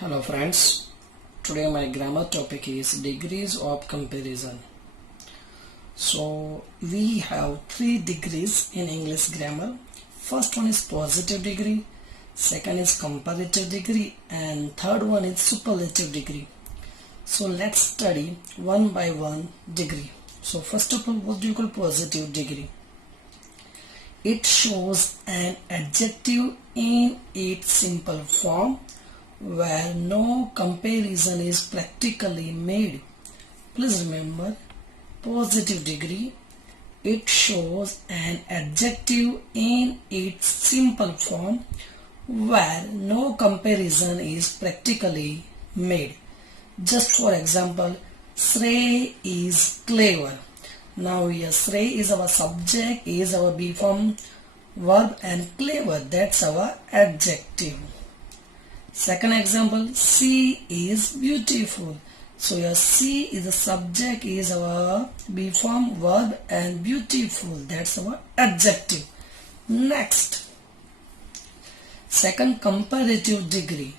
Hello friends, today my grammar topic is degrees of comparison. So we have 3 degrees in English grammar. First one is positive degree, second is comparative degree, and third one is superlative degree. So let's study one by one degree. So first of all, what do you call positive degree? It shows an adjective in its simple form where no comparison is practically made. Please remember, positive degree, it shows an adjective in its simple form where no comparison is practically made. Just for example, Shrey is clever. Now here Shrey is our subject, is our be form verb, and clever, that's our adjective. Second example, she is beautiful. So here she is the subject, is our be form verb, and beautiful, that's our adjective. Next, second, comparative degree.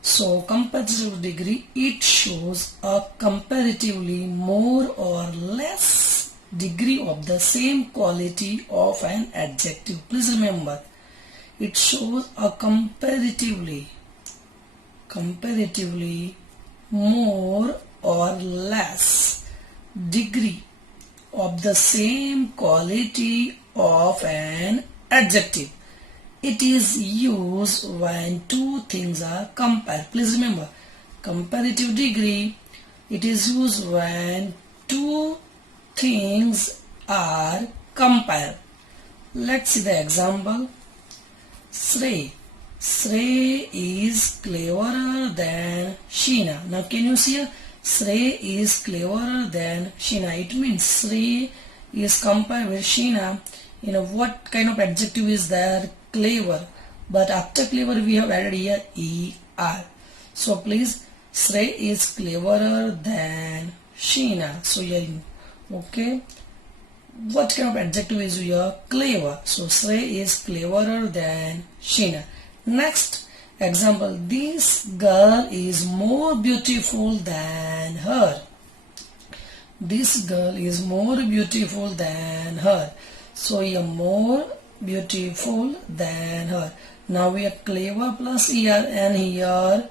So comparative degree, it shows a comparatively more or less degree of the same quality of an adjective. Please remember, it shows a comparatively more or less degree of the same quality of an adjective. It is used when two things are compared. Please remember, comparative degree, it is used when two things are compared. Let's see the example. Shrey is cleverer than Sheena. Now can you see here? Shrey is cleverer than Sheena. It means Shrey is compared with Sheena. What kind of adjective is there? Clever. But after clever we have added here er. So please, Shrey is cleverer than Sheena. So here, okay. What kind of adjective is here? Clever. So Shrey is cleverer than Sheena. Next example, this girl is more beautiful than her. This girl is more beautiful than her. So here, more beautiful than her. Now we have clever plus er, and here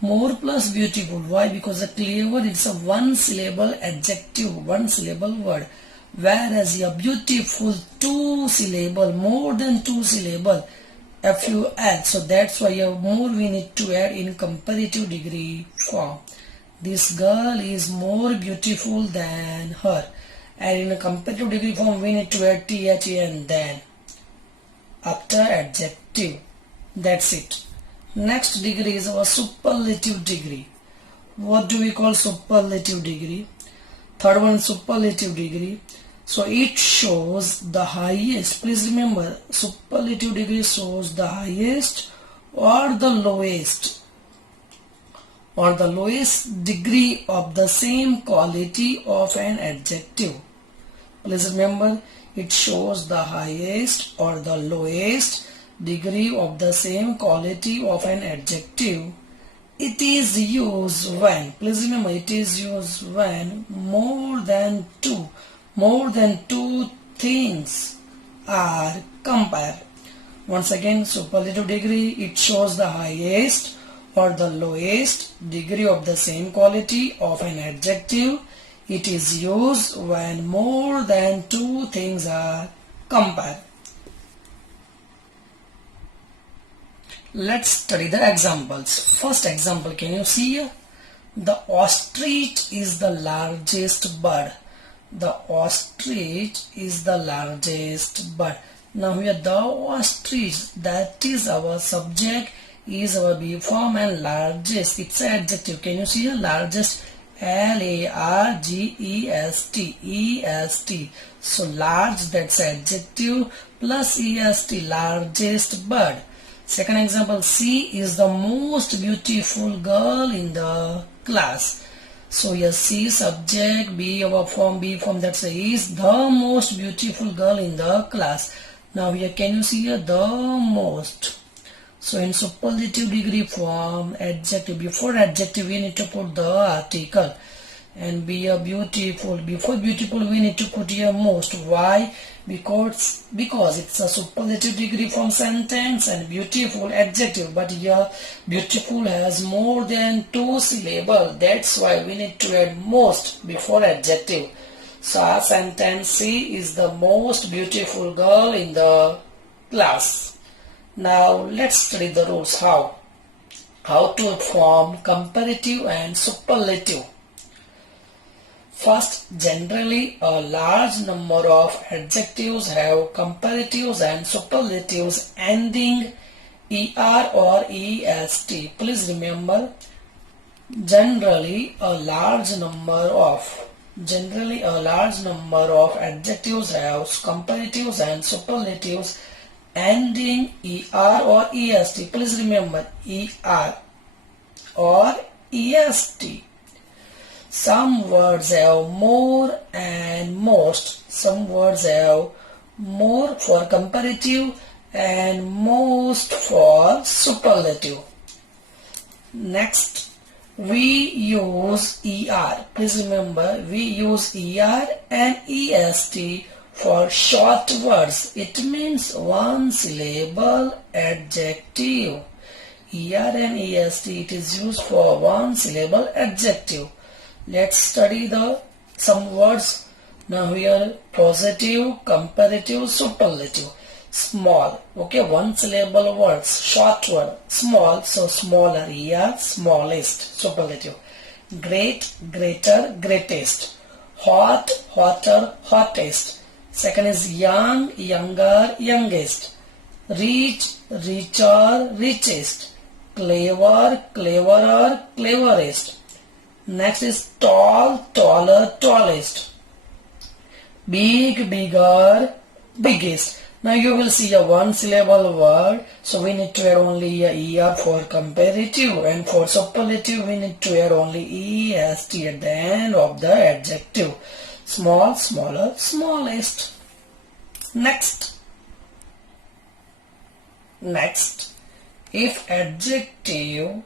more plus beautiful. Why? Because the clever is a one syllable adjective, one syllable word, whereas here beautiful two syllable, more than two syllable. If you add, so that's why here more we need to add in comparative degree form. This girl is more beautiful than her, and in a comparative degree form we need to add the and then after adjective. That's it. Next degree is our superlative degree. What do we call superlative degree? Third one, superlative degree. So it shows the highest. Please remember, superlative degree shows the highest or the lowest degree of the same quality of an adjective. Please remember, it shows the highest or the lowest degree of the same quality of an adjective. It is used when, please remember, it is used when more than two things are compared. Once again, superlative degree, it shows the highest or the lowest degree of the same quality of an adjective. It is used when more than two things are compared. Let's study the examples. First example, can you see here? The ostrich is the largest bird. The ostrich is the largest bird. Now here the ostrich, that is our subject, is our be form, and largest, it's an adjective. Can you see here? Largest, largest, so large, that's adjective, plus est, largest bird. Second example, she is the most beautiful girl in the class. So here she subject, be our form, be form, that's is the most beautiful girl in the class. Now here can you see here the most. So in superlative degree form, adjective, before adjective we need to put the article. And be a beautiful, before beautiful we need to put here most. Why? Because it's a superlative degree form sentence and beautiful adjective, but here beautiful has more than 2 syllables. That's why we need to add most before adjective. So our sentence, she is the most beautiful girl in the class. Now let's study the rules. How to form comparative and superlative. First, generally a large number of adjectives have comparatives and superlatives ending er or est. Please remember, generally a large number of adjectives have comparatives and superlatives ending er or est. Please remember, er or est. Some words have more and most. Some words have more for comparative and most for superlative. Next, we use er. Please remember, we use er and est for short words. It means one syllable adjective. Er and est, it is used for one syllable adjective. Let's study some words. Now here, positive, comparative, superlative. Small, okay, one syllable words, short word. Small, so smaller, er, smallest, superlative. Great, greater, greatest. Hot, hotter, hottest. Second is young, younger, youngest. Rich, richer, richest. Clever, cleverer, cleverest. Next is tall, taller, tallest. Big, bigger, biggest. Now you will see a one syllable word, so we need to add only a er for comparative, and for superlative we need to add only est at the end of the adjective. Small, smaller, smallest. Next, if adjective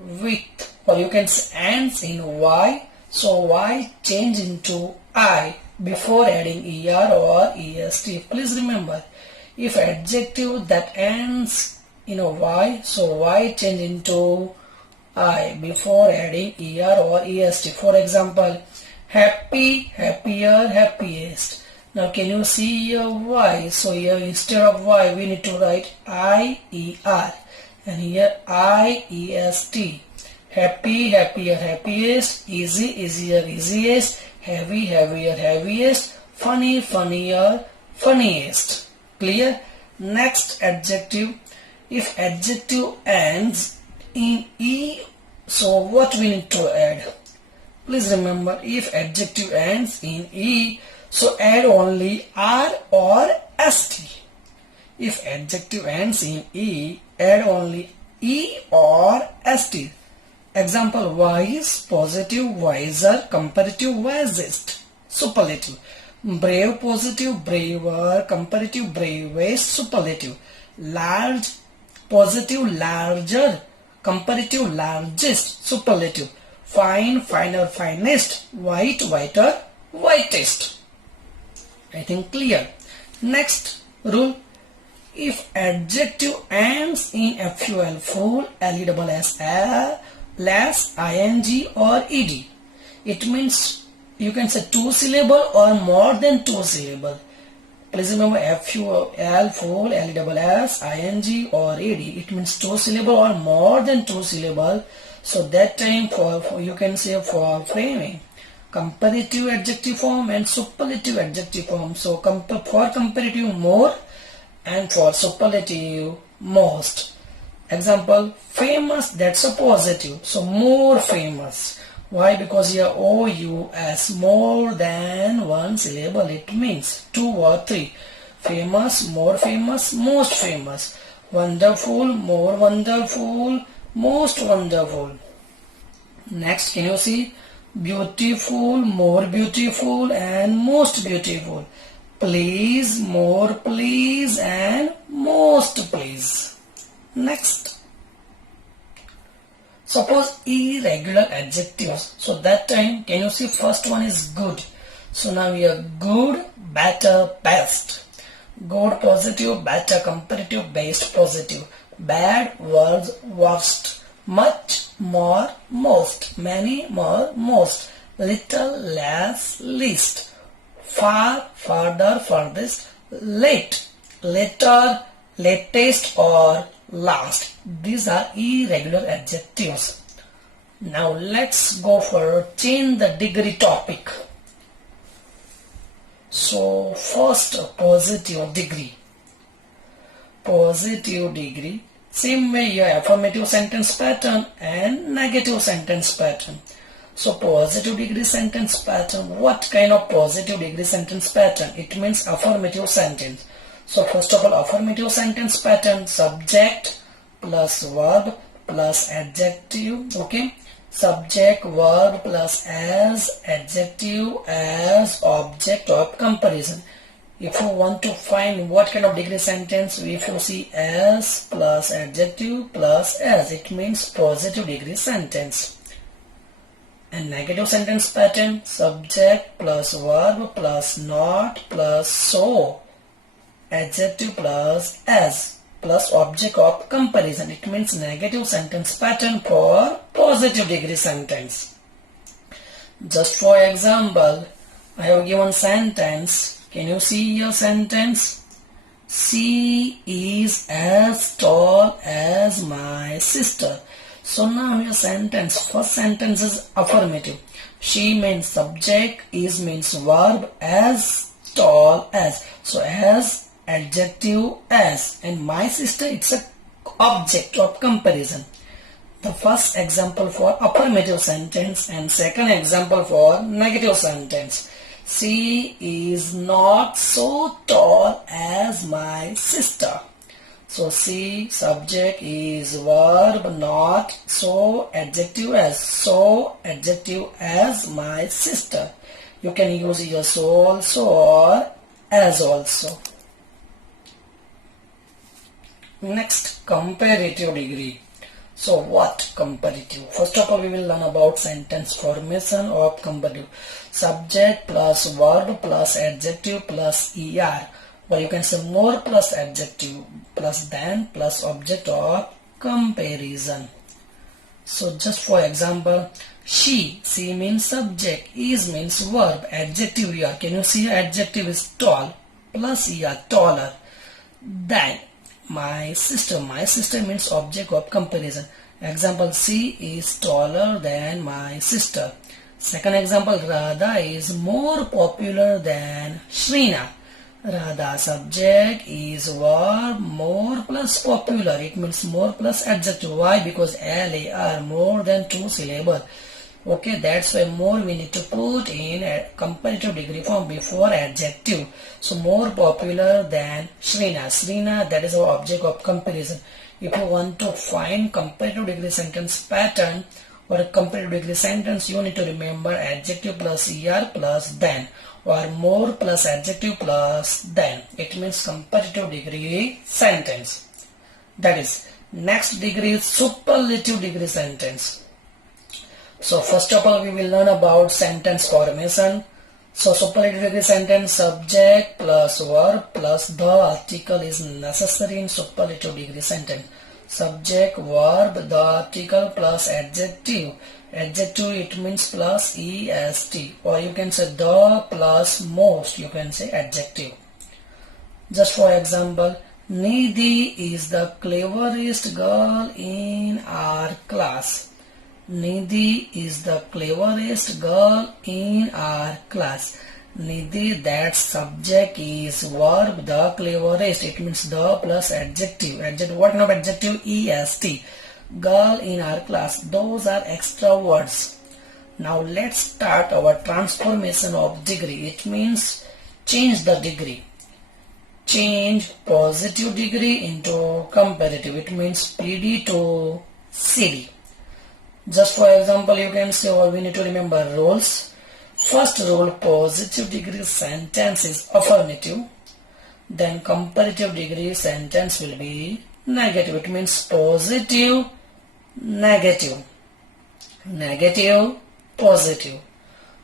with, or you can say ends in y, so y change into I before adding er or est. Please remember, if adjective that ends in a y, so y change into I before adding er or est. For example, happy, happier, happiest. Now can you see here y? So here instead of y we need to write I, er. And here I-E-S-T. Happy, happier, happiest. Easy, easier, easiest. Heavy, heavier, heaviest. Funny, funnier, funniest. Clear? Next adjective. If adjective ends in E, so what we need to add? Please remember, if adjective ends in E, so add only R or ST. If adjective ends in E, add only E or ST. Example, wise, positive, wiser, comparative, wisest. Superlative. Brave, positive, braver, comparative, bravest, superlative. Large, positive, larger, comparative, largest, superlative. Fine, finer, finest, white, whiter, whitest. I think clear. Next rule. If adjective ends in FUL, full, LESS, less, ing or ed, it means you can say 2 syllable or more than 2 syllable. Please remember, FUL, full, LESS, ing or ed, it means 2 syllable or more than 2 syllable. So that time for you can say for framing, comparative adjective form and superlative adjective form. So for comparative, more, and for superlative, most. Example, famous, that's a positive, so more famous. Why? Because here OUS, more than 1 syllable, it means 2 or 3. Famous, more famous, most famous. Wonderful, more wonderful, most wonderful. Next, can you see? Beautiful, more beautiful, and most beautiful. Please, more please, and most please. Next, suppose irregular adjectives. So that time, can you see first one is good. So now we have good, better, best. Good, positive, better, comparative, best, positive. Bad, worse, worst. Much, more, most. Many, more, most. Little, less, least. Far, farther, furthest. Late, later, latest, or last. These are irregular adjectives. Now let's go for change the degree topic. So first, positive degree. Positive degree. Same way you have affirmative sentence pattern and negative sentence pattern. So positive degree sentence pattern. What kind of positive degree sentence pattern? It means affirmative sentence. So first of all, affirmative sentence pattern, subject plus verb plus adjective. Okay. Subject, verb plus as, adjective as object of comparison. If you want to find what kind of degree sentence, if you see as plus adjective plus as, it means positive degree sentence. And negative sentence pattern, subject plus verb plus not plus so, adjective plus as plus object of comparison. It means negative sentence pattern for positive degree sentence. Just for example, I have given sentence. Can you see your sentence? She is as tall as my sister. So now your sentence, first sentence is affirmative. She means subject, is means verb, as tall as. So as, adjective as, and my sister, it's a object of comparison. The first example for affirmative sentence and second example for negative sentence. She is not so tall as my sister. So she, subject, is verb, not, so adjective as. So adjective as my sister. You can use your so also or as also. Next, comparative degree. So what comparative? First of all, we will learn about sentence formation of comparative. Subject plus verb plus adjective plus er. Or you can say more plus adjective plus than plus object of comparison. So just for example, she means subject, is means verb, adjective er. Can you see adjective is tall plus er, taller. Than. My sister means object of comparison. Example, she is taller than my sister. Second example, Radha is more popular than Shrina. Radha, subject, is verb, more plus popular. It means more plus adjective. Why? Because LAR, more than 2 syllables. Okay, that's why more we need to put in a comparative degree form before adjective. So more popular than Shrina. Shrina, that is our object of comparison. If you want to find comparative degree sentence pattern or a comparative degree sentence, you need to remember adjective plus er plus than, or more plus adjective plus than. It means comparative degree sentence. That is, next degree is superlative degree sentence. So first of all, we will learn about sentence formation. So superlative degree sentence, subject plus verb plus the article is necessary in superlative degree sentence. Subject, verb, the article plus adjective. Adjective, it means plus est, or you can say the plus most, you can say adjective. Just for example, Nidhi is the cleverest girl in our class. Nidhi is the cleverest girl in our class. Nidhi, that subject, is verb, the cleverest. It means the plus adjective. Adjective, what kind of adjective? est. Girl in our class. Those are extra words. Now let's start our transformation of degree. It means change the degree. Change positive degree into comparative. It means PD to CD. Just for example, you can say, or we need to remember rules. First rule, positive degree sentence is affirmative. Then comparative degree sentence will be negative. It means positive, negative, negative, positive.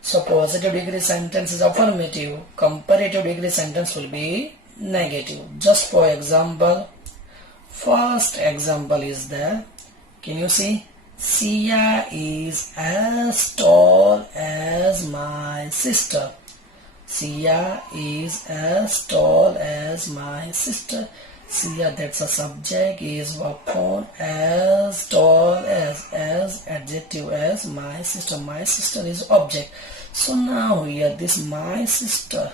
So positive degree sentence is affirmative. Comparative degree sentence will be negative. Just for example, first example is there. Can you see? Sia is as tall as my sister. Sia is as tall as my sister. Sia, that's a subject, is verb form, as tall as adjective, as my sister. My sister is object. So now here this my sister,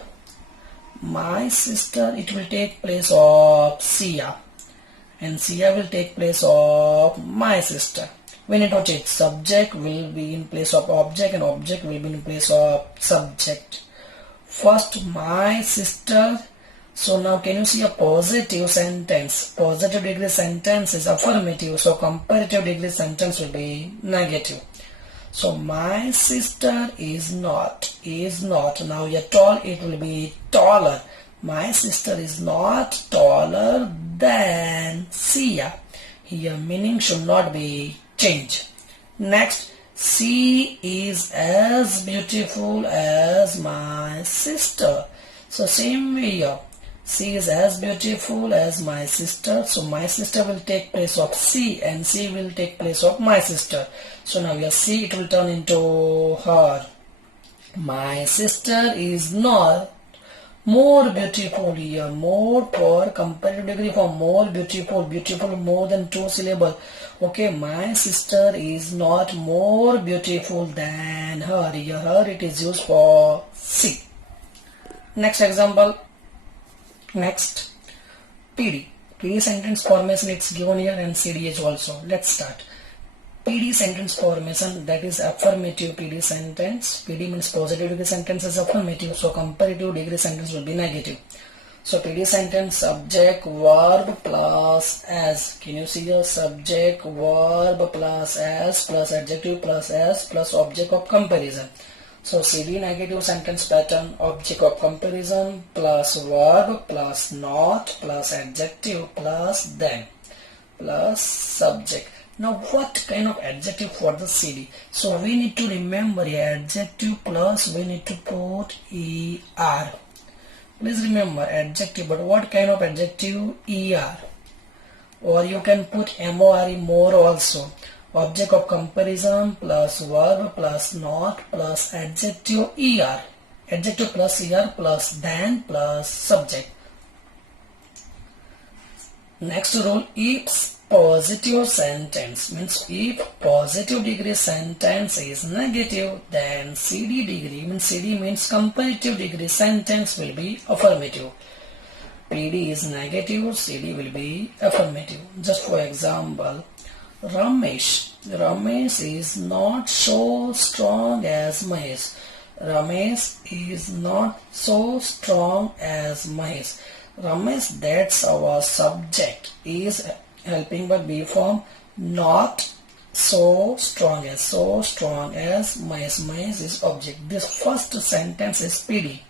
it will take place of Sia, and Sia will take place of my sister. We need to check subject will be in place of object and object will be in place of subject. First my sister. So now can you see a positive sentence? Positive degree sentence is affirmative. So comparative degree sentence will be negative. So my sister is not. Now you're tall, it will be taller. My sister is not taller than Sia. Here meaning should not be changed. Next, she is as beautiful as my sister. So same way here. She is as beautiful as my sister. So my sister will take place of she and she will take place of my sister. So now here she, it will turn into her. My sister is not more beautiful here. More for comparative degree form. More beautiful. Beautiful more than 2 syllables. Okay, my sister is not more beautiful than her. Here her it is used for she. Next example. Next, PD. PD sentence formation, it's given here, and CDH also. Let's start. PD sentence formation, that is affirmative PD sentence. PD means positive degree sentence is affirmative, so comparative degree sentence will be negative. So PD sentence, subject, verb plus as. Can you see here? Subject, verb plus as plus adjective plus as plus object of comparison. So CD negative sentence pattern, object of comparison plus verb plus not plus adjective plus then plus subject. Now what kind of adjective for the CD? So we need to remember adjective plus we need to put ER. Please remember adjective, but what kind of adjective? ER. Or you can put MORE, more also. Object of comparison plus verb plus not plus adjective ER. Adjective plus ER plus than plus subject. Next rule, if positive sentence means if positive degree sentence is negative, then CD degree means CD means comparative degree sentence will be affirmative. PD is negative, CD will be affirmative. Just for example, Ramesh is not so strong as Mahesh. Ramesh is not so strong as Mahesh. Ramesh, that's our subject, is helping by be form, not so strong as Mahesh. Mahesh is object. This first sentence is PD.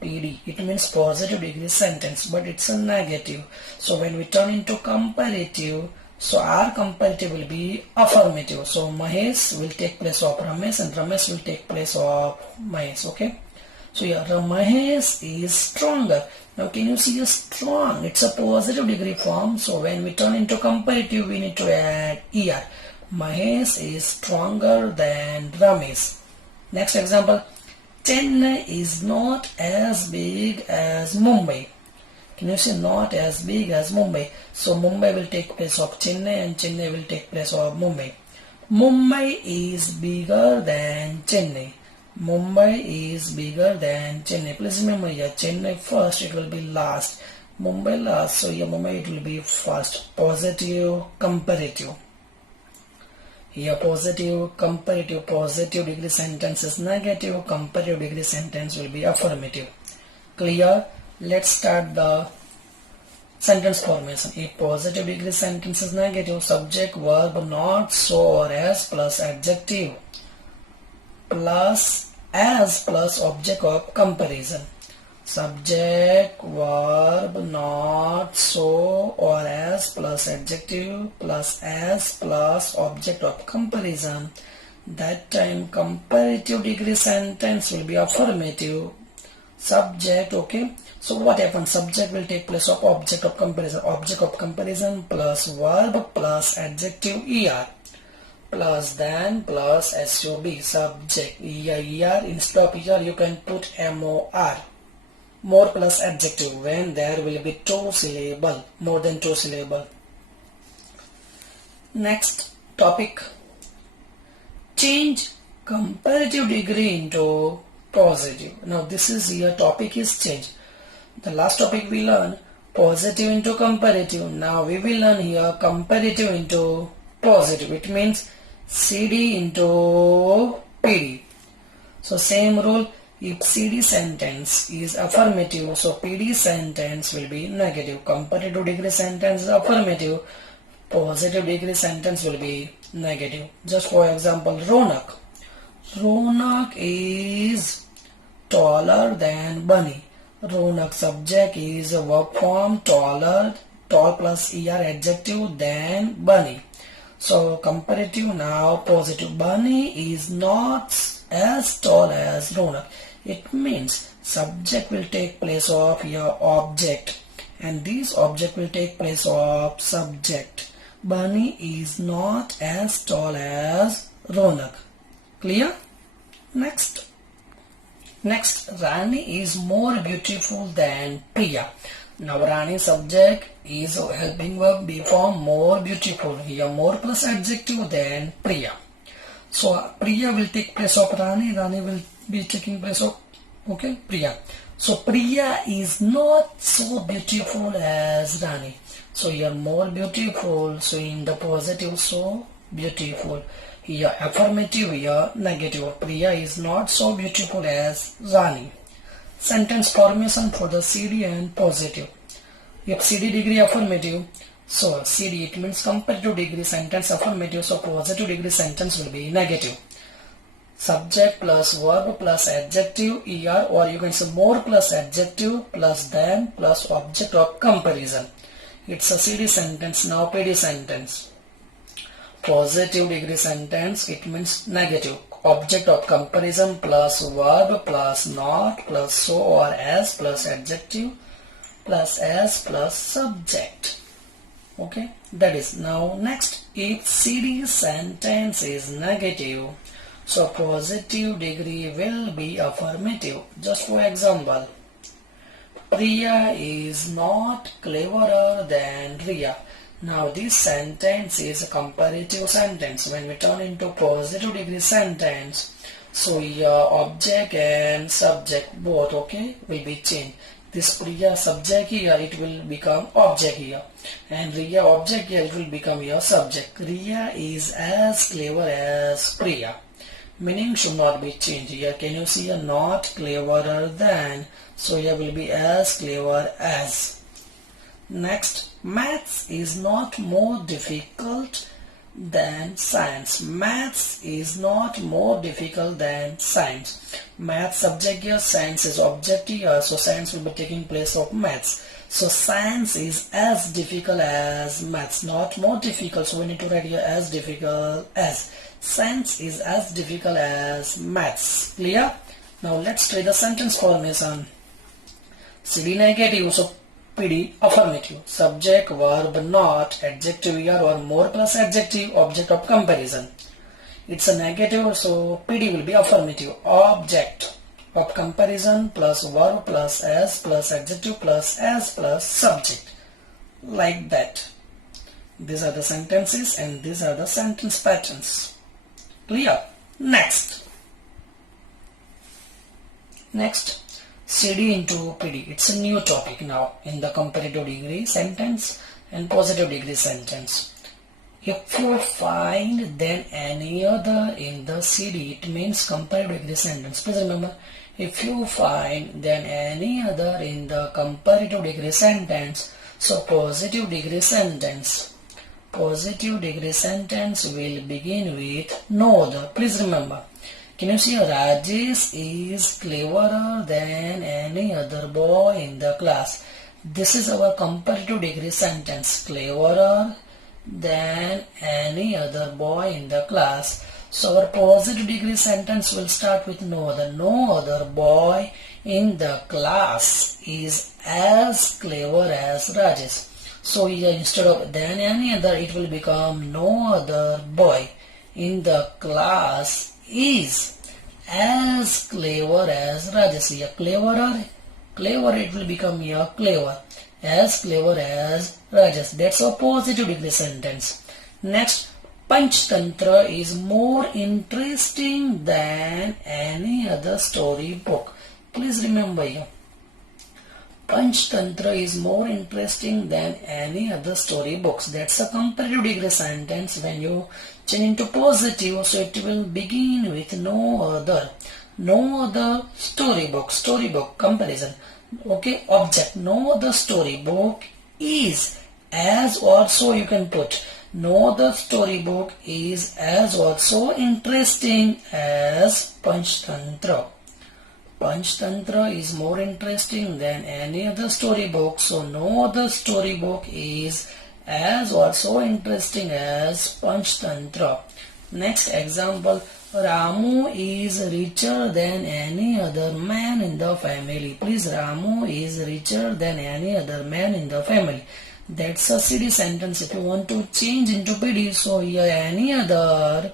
PD, it means positive degree sentence, but it's a negative. So when we turn into comparative, so our comparative will be affirmative. So Mahesh will take place of Ramesh and Ramesh will take place of Mahesh. Okay. So here Mahesh is stronger. Now can you see a strong? It's a positive degree form. So when we turn into comparative, we need to add ER. Mahesh is stronger than Ramesh. Next example. Chennai is not as big as Mumbai. Can you say not as big as Mumbai? So Mumbai will take place of Chennai and Chennai will take place of Mumbai. Mumbai is bigger than Chennai. Mumbai is bigger than Chennai. Please remember here, Chennai first, it will be last. Mumbai last, so here Mumbai it will be first. Positive, comparative. Here positive, comparative, positive degree sentence is negative, comparative degree sentence will be affirmative. Clear? Let's start the sentence formation. If positive degree sentence is negative, subject, verb, not, so or as plus adjective plus as plus object of comparison. subject, verb, not, so or as plus adjective plus as plus object of comparison. That time comparative degree sentence will be affirmative. Subject, okay. So what happens? Subject will take place of object of comparison. Object of comparison plus verb plus adjective er plus than plus sob. Subject er instead of er you can put more. More plus adjective when there will be two syllable, more than two syllable. Next topic. Change comparative degree into positive. Now this is your topic is change. The last topic we learn positive into comparative. Now we will learn here comparative into positive. It means CD into PD. So same rule. If CD sentence is affirmative, so PD sentence will be negative. Comparative degree sentence is affirmative. Positive degree sentence will be negative. Just for example, Ronak. Ronak is taller than Bunny. Ronak subject is a verb form taller, tall plus er adjective than Bunny. So comparative now positive. Bunny is not as tall as Ronak. It means subject will take place of your object and this object will take place of subject. Bunny is not as tall as Ronak. Clear? Next, Rani is more beautiful than Priya. Now Rani subject is a helping verb be form more beautiful. Here more plus adjective than Priya. So Priya will take place of Rani. Rani will be taking place of Priya. So Priya is not so beautiful as Rani. So here more beautiful. So in the positive, so beautiful. Here affirmative, here negative. Priya is not so beautiful as Rani. Sentence formation for the CD and positive. If CD degree affirmative, so CD it means comparative degree sentence affirmative, so positive degree sentence will be negative. Subject plus verb plus adjective er, or you can say more plus adjective plus than plus object of comparison. It's a CD sentence. Now PD sentence. Positive degree sentence, it means negative. Object of comparison plus verb plus not plus so or as plus adjective plus as plus subject. Okay, that is. Now next, if CD sentence is negative, so positive degree will be affirmative. Just for example, Priya is not cleverer than Riya. Now this sentence is a comparative sentence. When we turn into positive degree sentence, so your object and subject both will be changed. This Priya subject here, it will become object here, and Riya object here, it will become your subject. Riya is as clever as Priya. Meaning should not be changed. Here can you see a not cleverer than, so here will be as clever as. Next, maths is not more difficult than science. Maths is not more difficult than science. Maths subject here, science is object here, so science will be taking place of maths. So science is as difficult as maths, not more difficult. So we need to write here as difficult as. Science is as difficult as maths. Clear? Now let's try the sentence formation. CD negative, so PD affirmative. Subject, verb, not, adjective er or more plus adjective, object of comparison. It's a negative, so PD will be affirmative. Object of comparison plus verb plus as plus adjective plus as plus subject. Like that. These are the sentences and these are the sentence patterns. Clear? Next, CD into PD. It's a new topic now in the comparative degree sentence and positive degree sentence. If you find then any other in the CD, it means comparative degree sentence. Please remember, if you find then any other in the comparative degree sentence, so positive degree sentence. Positive degree sentence will begin with no other. Please remember, Can you see Rajesh is cleverer than any other boy in the class? This is our comparative degree sentence. Cleverer than any other boy in the class. So our positive degree sentence will start with no other. No other boy in the class is as clever as Rajesh. So here instead of than any other, it will become no other boy in the class is as clever as Rajesh. Here clever it will become here clever. As clever as Rajesh. That's a positive degree sentence. Next, Panchtantra is more interesting than any other story book. Please remember here. Panchtantra is more interesting than any other story books. That's a comparative degree sentence. When you change into positive, so it will begin with no other. No other storybook comparison. Okay, object. No other storybook is as also you can put. No other storybook is as also interesting as Panchtantra. Panchtantra is more interesting than any other storybook. So no other storybook is as also interesting as Panchtantra. Next example. Ramu is richer than any other man in the family. Please, Ramu is richer than any other man in the family. That's a CD sentence. If you want to change into PD, so here any other.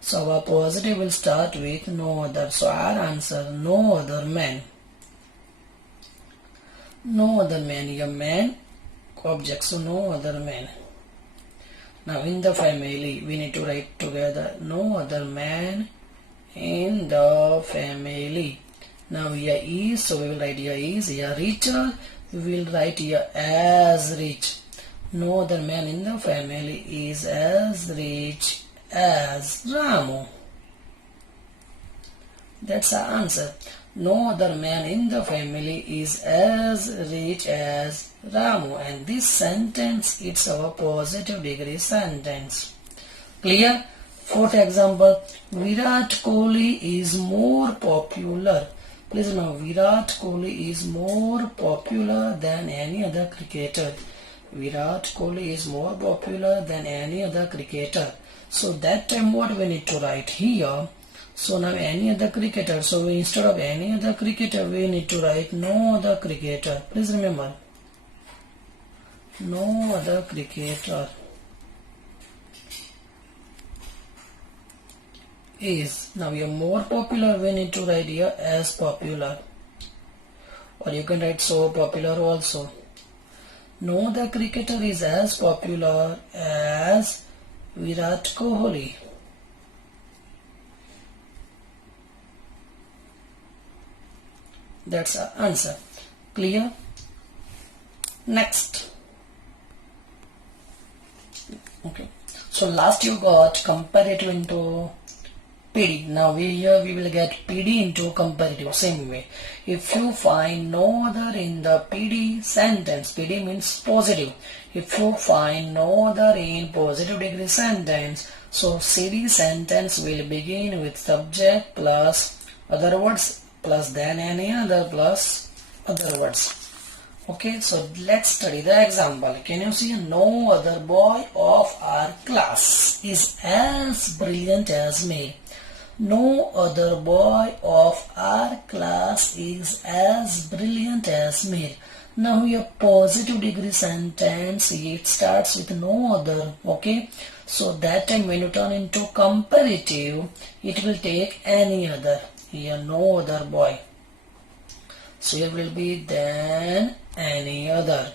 So our positive will start with no other. So our answer, no other man. No other man. Here man, object. So no other man. Now in the family, we need to write together no other man in the family. Now here is, so we will write here is, here richer, we will write here as rich. No other man in the family is as rich as Ramu. That's our answer. No other man in the family is as rich as Ramu, and this sentence, it's our positive degree sentence. Clear? Fourth example, Virat Kohli is more popular. Please know, Virat Kohli is more popular than any other cricketer. Virat Kohli is more popular than any other cricketer. So that time what we need to write here? So now any other cricketer. So instead of any other cricketer, we need to write no other cricketer. Please remember. No other cricketer is. Now we are more popular, we need to write here as popular. Or you can write so popular also. No other cricketer is as popular as Virat Kohli. That's our answer. Clear? Next. Okay. So last you got comparative into PD. Now here we will get PD into comparative. Same way. If you find no other in the PD sentence, PD means positive. If you find no other in positive degree sentence, so CD sentence will begin with subject plus other words plus than any other plus other words. Okay, so let's study the example. Can you see? No other boy of our class is as brilliant as me. No other boy of our class is as brilliant as me. Now your positive degree sentence, it starts with no other. Okay, so that time when you turn into comparative, it will take any other. Here no other boy. So here will be than any other.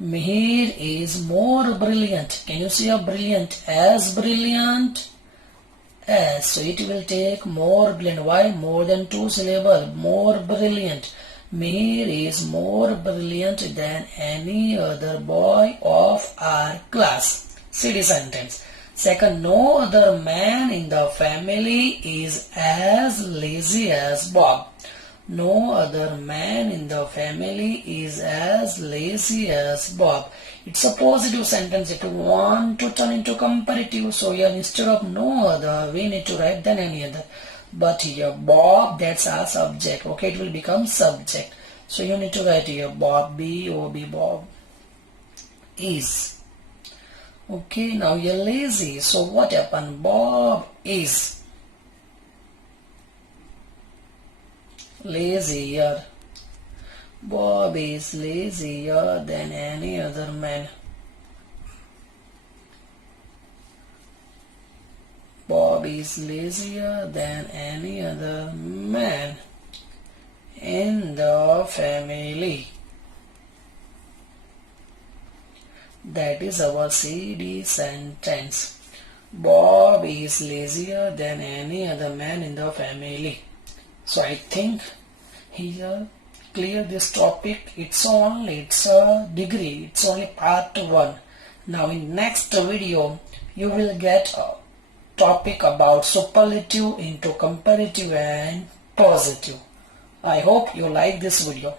Mihir is more brilliant. Can you see a brilliant? As brilliant as. So it will take more brilliant. Why? More than 2 syllables. More brilliant. Mihir is more brilliant than any other boy of our class. CD sentence. Second, no other man in the family is as lazy as Bob. No other man in the family is as lazy as Bob. It's a positive sentence. If you want to turn into comparative, so here instead of no other, we need to write than any other. But here Bob, that's our subject. Okay, it will become subject. So you need to write here Bob, B-O-B, Bob is. Okay, now you're lazy. So what happened? Bob is lazier. Bob is lazier than any other man. Bob is lazier than any other man in the family. That is our CD sentence. Bob is lazier than any other man in the family. So I think here clear this topic. It's a degree. It's only part 1. Now in next video you will get a topic about superlative into comparative and positive. I hope you like this video.